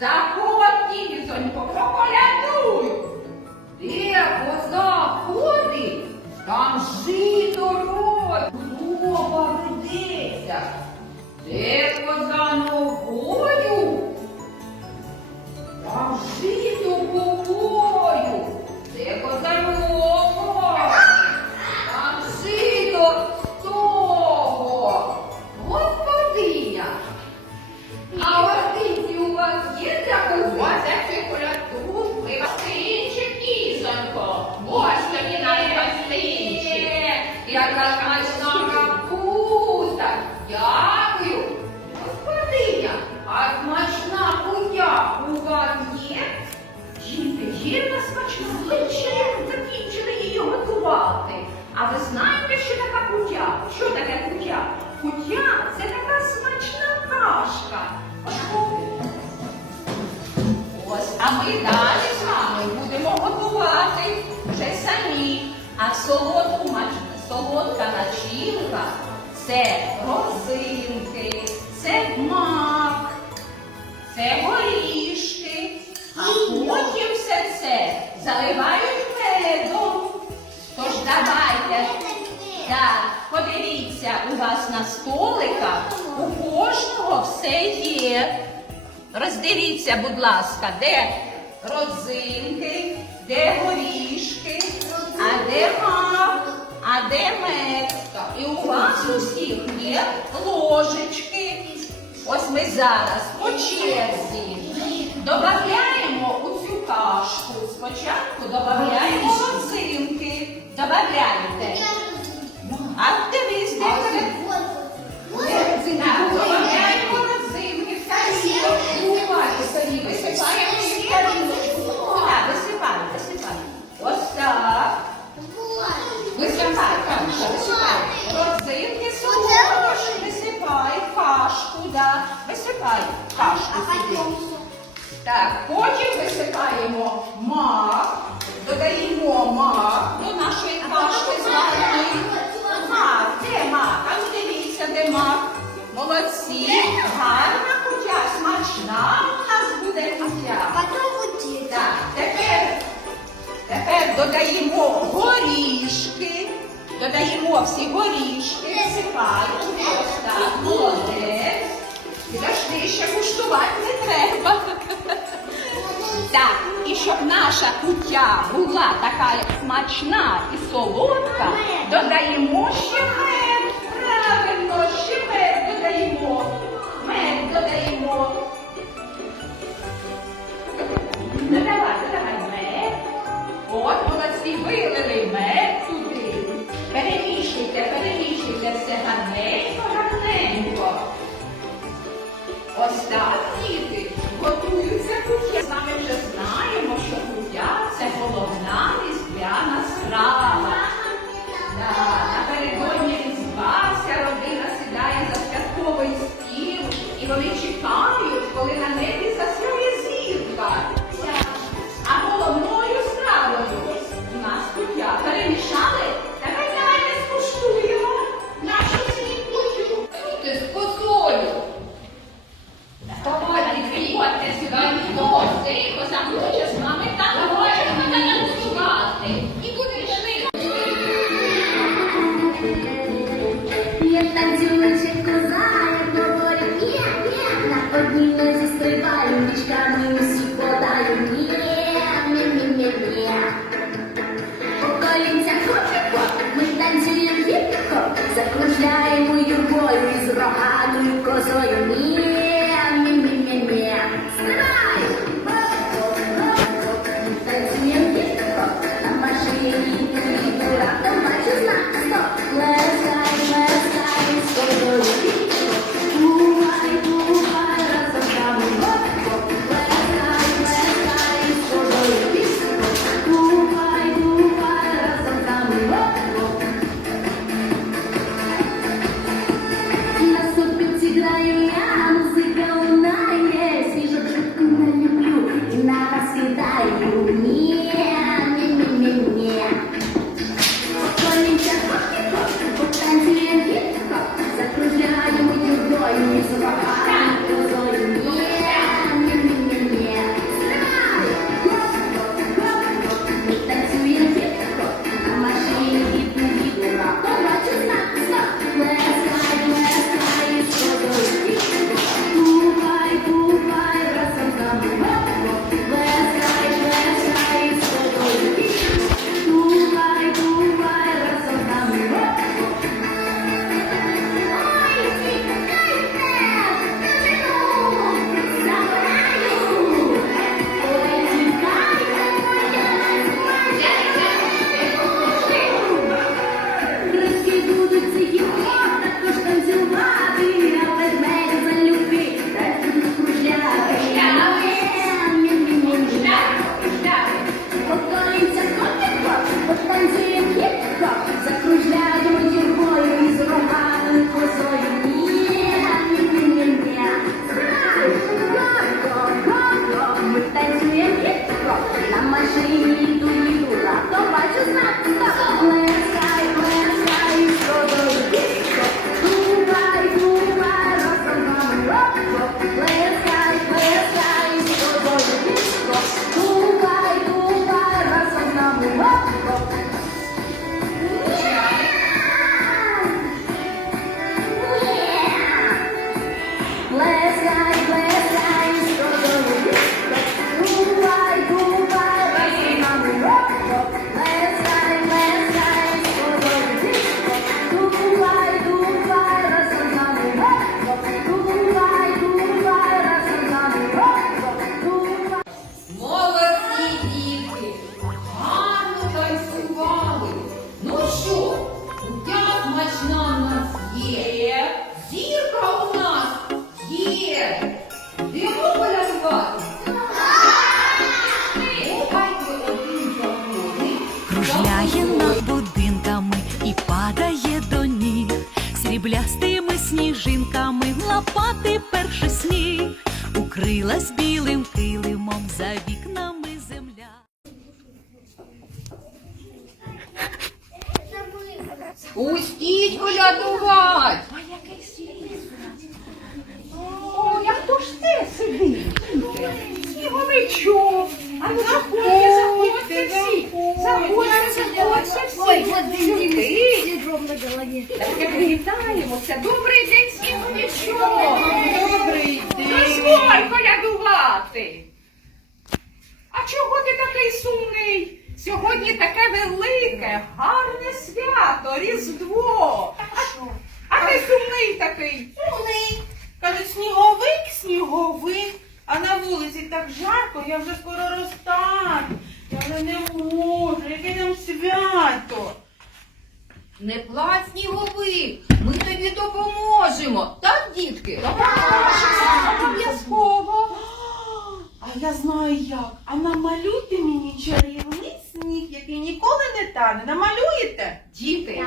যা Яка смачна капуста. Дякую. Господиня, а смачна кутя у вас є? Жінка, є в смачна, ми ще закінчили її готувати. А ви знаєте, що така кутя? Що таке кутя? Кутя це така смачна кашка. Ось, а ми далі з вами будемо готувати вже самі. А солодку мач- солодка начинка це розинки, це мак, це горішки, а потім все це заливають медом. Тож давайте, так, подивіться, у вас на столиках у кожного все є. Роздивіться, будь ласка, де розинки, де горішки, а де мак, а де мед. І у вас усіх є ложечки. Ось ми зараз по черзі додаємо у цю кашку. Спочатку додаємо розинки. Додаєте. А дивись, де ви? Щоб наша куття була така як смачна і солодка, додаємо ще мед. Правильно, ще мед додаємо. Мед додаємо. Додавай, додавай мед. От молодці, вилили мед туди. Перемішуйте, перемішуйте все гарненько, гарненько. Ось так, діти, готуються куття. lá na укрилась білим килимом за вікнами земля. Пустіть колядувати. О, як то ж це сидить? Сніговичок. А ну заходьте, заходьте всі. Заходьте, заходьте всі. Ой, вот Сюди. синдром на голове. Так привітаємося. Добрий день, сніговичок. Добрий день. Дозволь колядувати. А чого ти такий сумний? Сьогодні таке велике, гарне свято, Різдво. А, а ти сумний такий. Сумний. Кажуть, сніговик, сніговик. А на вулиці так жарко, я вже скоро розтану. Я вже не можу, яке там свято. Не плач, сніговик, ми тобі допоможемо. Так, дітки? Обов'язково. А я знаю як. А намалюйте мені який ніколи не. Намалюєте? Діти,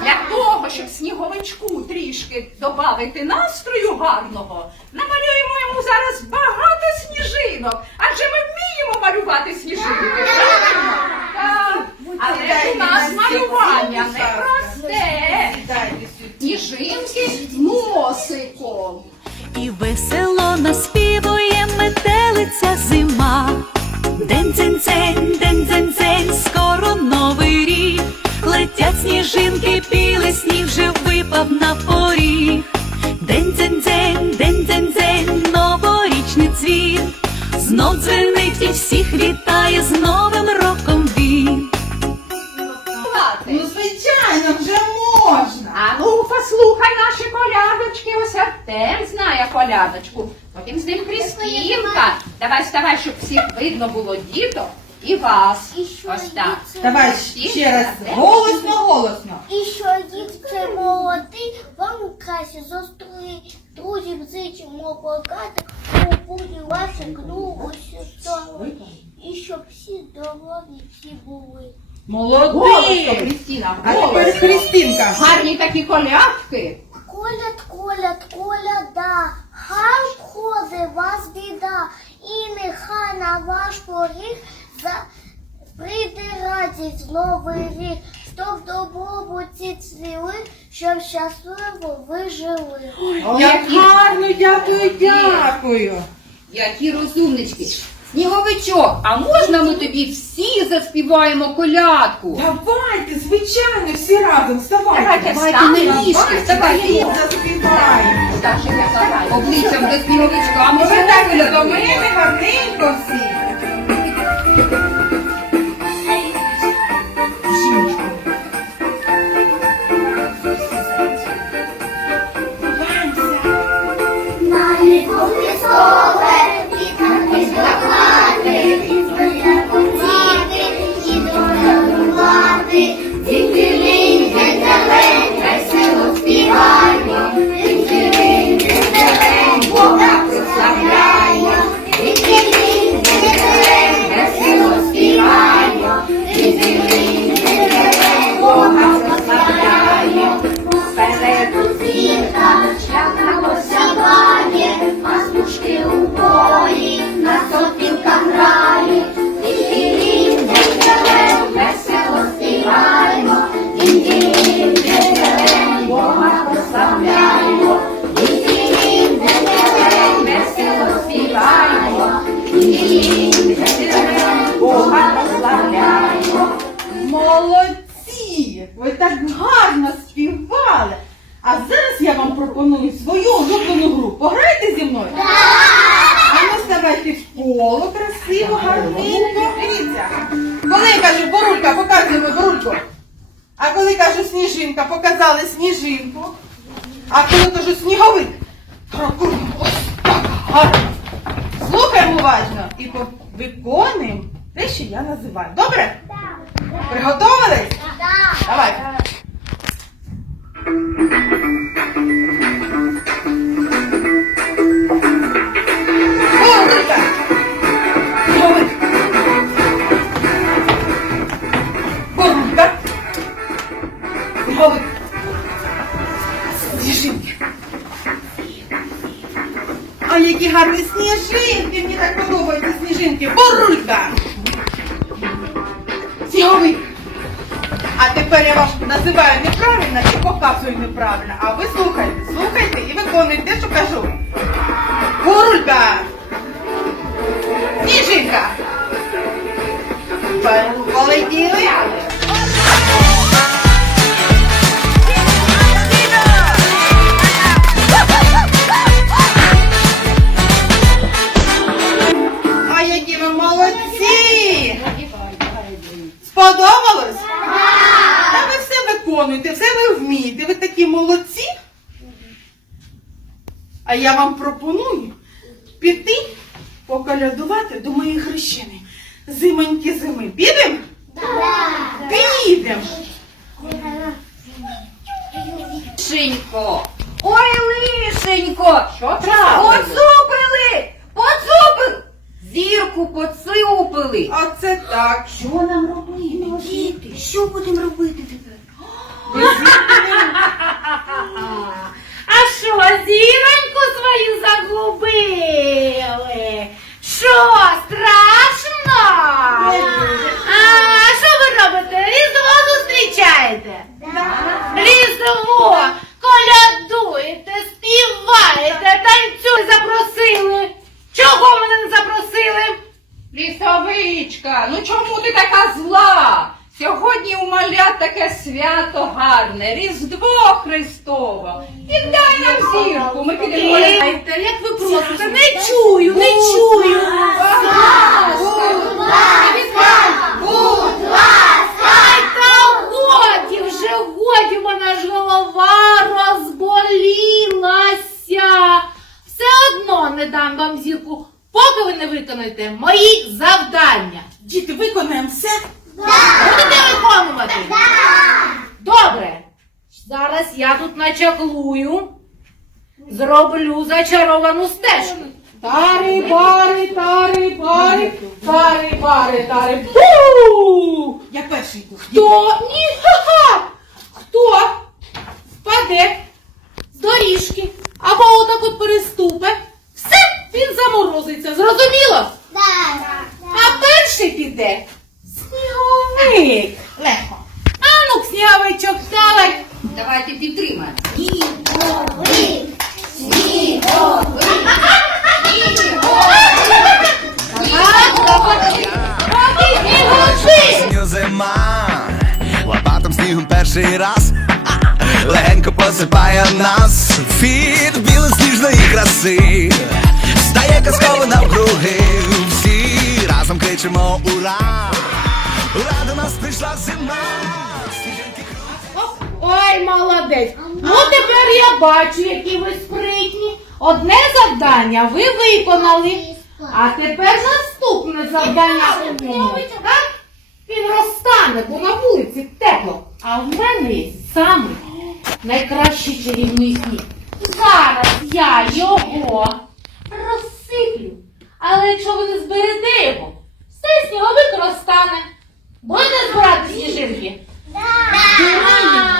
для того, щоб сніговичку трішки додати настрою гарного, намалюємо йому зараз багато сніжинок. Адже ми вміємо малювати сніжинки. правильно? Так. Але у нас малювання не просте. Сніжинки носиком. І весело наспівує метелиця зима. День дзень дзень, день дзень дзень, скоро новий рік. Летять сніжинки, видно було діток і вас. І що Ось так. діти? Давай ще раз. Голосно, голосно. І що дітки молоді, вам краще зостроїть, друзів зичимо богатих, у буді ваших кругу столи. І щоб всі здорові всі були. Голосно, Молодець. Крістіна, А тепер голосно. Христинка. Гарні такі колядки. Коляд, коляд, коляда, хай входить вас біда, і нехай на ваш поріг за... прийде радість новий рік, щоб добробуті цвіли, щоб щасливо ви жили. Як які, гарно, дякую, дякую. які розумнички. Сніговичок, а можна ми тобі всі заспіваємо колядку? Давайте, звичайно, всі разом вставайте. Давайте ніжки, Давайте, вставайте. заспіваємо. Так, щоб я зараз обличчям до сніговичка. Може, Повертайтеся до колядуємо? мене гарненько всі. Сніжинка, показали сніжинку. А коли кажу сніговик, крокуємо ось так гарно. Слухаємо уважно і виконуємо те, що я називаю. Добре? Приготовились? Давай. Сніговик. Сніжинки. Ой, які гарні сніжинки, мені так подобаються сніжинки. Бурулька. Сніговик. А тепер я вас називаю неправильно і показую неправильно. А ви слухайте, слухайте і виконуйте, те, що кажу. Бурулька. Сніжинка. Полетіли. Сподобалось? Та ви все виконуєте, все ви вмієте, ви такі молодці. А я вам пропоную піти поколядувати до моєї хрещени. Зимонькі зими. Підемо? Підемо. Лишенько. Ой, лишенько. Що трапилось? Поцупили! Поцупили! Поцупили. Оце так. Що нам робити? Діти, що будемо робити тепер? А що, зіроньку свою загубили? Що, страшно? А що ви робите? Різдво зустрічаєте? Різдво, колядуєте, свято гарне, Різдво Христово. Віддай нам зірку, ми підемо. Як ви просите, не чую, не чую. Ай, та годі вже, годі, в мене ж голова розболілася. Все одно не дам вам зірку, поки ви не виконаєте мої завдання. Діти, виконаємо все. Будете виконувати? Добре. Зараз я тут начаклую. Зроблю зачаровану стежку. Тари, бари, тари, бари, тари, бари, тари. Бу! Я перший йду. Хто? Ні, ха-ха! Хто впаде з доріжки або отак от переступе, все, він заморозиться. Зрозуміло? А перший піде сніговик. Легко. Ну, сніговичок, давай. Давайте підтримаємо. Осінню зима, лопатом снігом перший раз легенько посипає нас від білосніжної краси, стає казково навкруги, всі разом кричимо ура! Ура до нас прийшла зима! Ой, молодець. Ну тепер я бачу, які ви спритні. Одне завдання ви виконали. А тепер наступне завдання. Так? Він розтане, бо на вулиці тепло. А в мене є самий найкращий чарівний сніг. Зараз я його розсиплю. Але якщо ви не зберете його, все сніговик розтане. Будете збирати сніжинки? Так!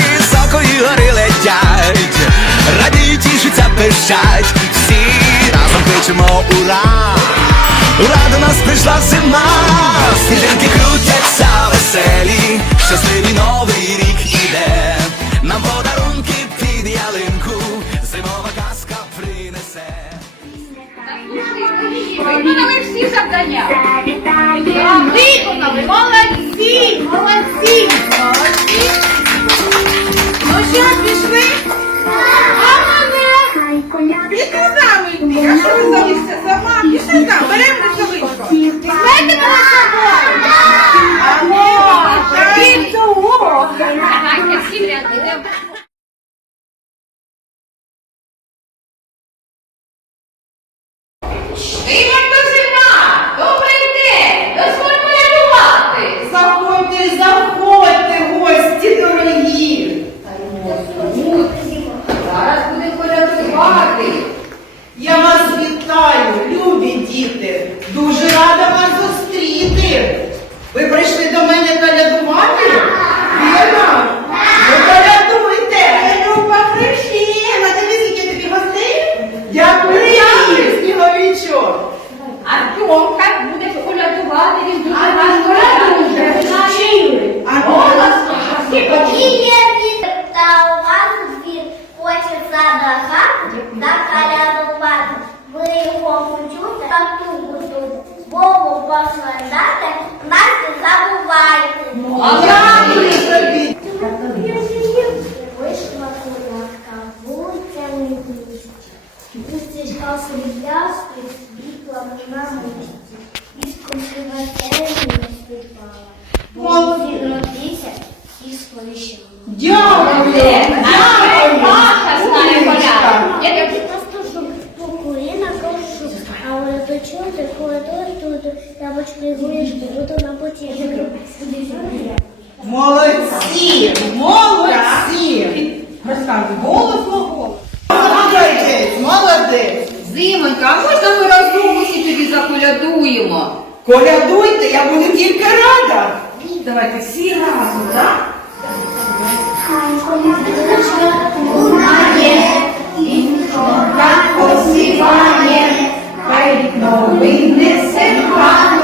високої гори летять, радіють, тішаться, пищать, всі разом кричимо ура! Ура! до нас прийшла зима, сніжинки крутяться веселі, щасливий новий рік іде, нам подарунки під ялинку, зимова казка принесе. Виконали всі завдання. Виконали, молодці, молодці, молодці. Що, пішли? А мене? Пішли з нами йти. А що ви залишся сама? Пішли там, беремо на лісовичку. Візьмете мене з собою? А чути, коли той тут, тапочки гуляшки, буду на потіжку. Молодці! Молодці! Розказуй голосно голос. Молодець, молодець! Зимонька, а можна ми разом усі заколядуємо? Колядуйте, я буду тільки рада. Давайте всі разом, так? Хай комусь лунає, і посіває. no weakness in Christ.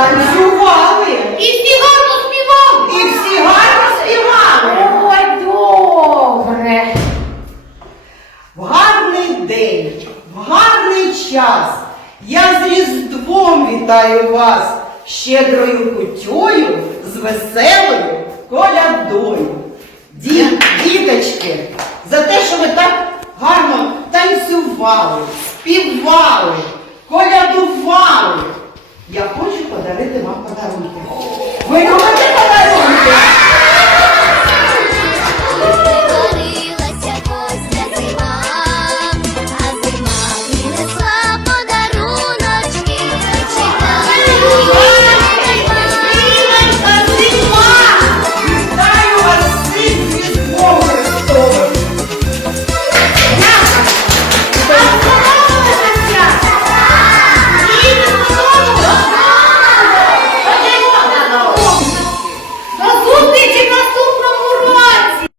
Танцювали. І всі співали. І всі гарно співали. Ой, добре. В гарний день, в гарний час. Я з Різдвом вітаю вас щедрою кутьою, з веселою колядою. Дід, діточки, за те, що ви так гарно танцювали, співали, колядували. Я хочу подарити вам подарунки. Ви любите подарунки?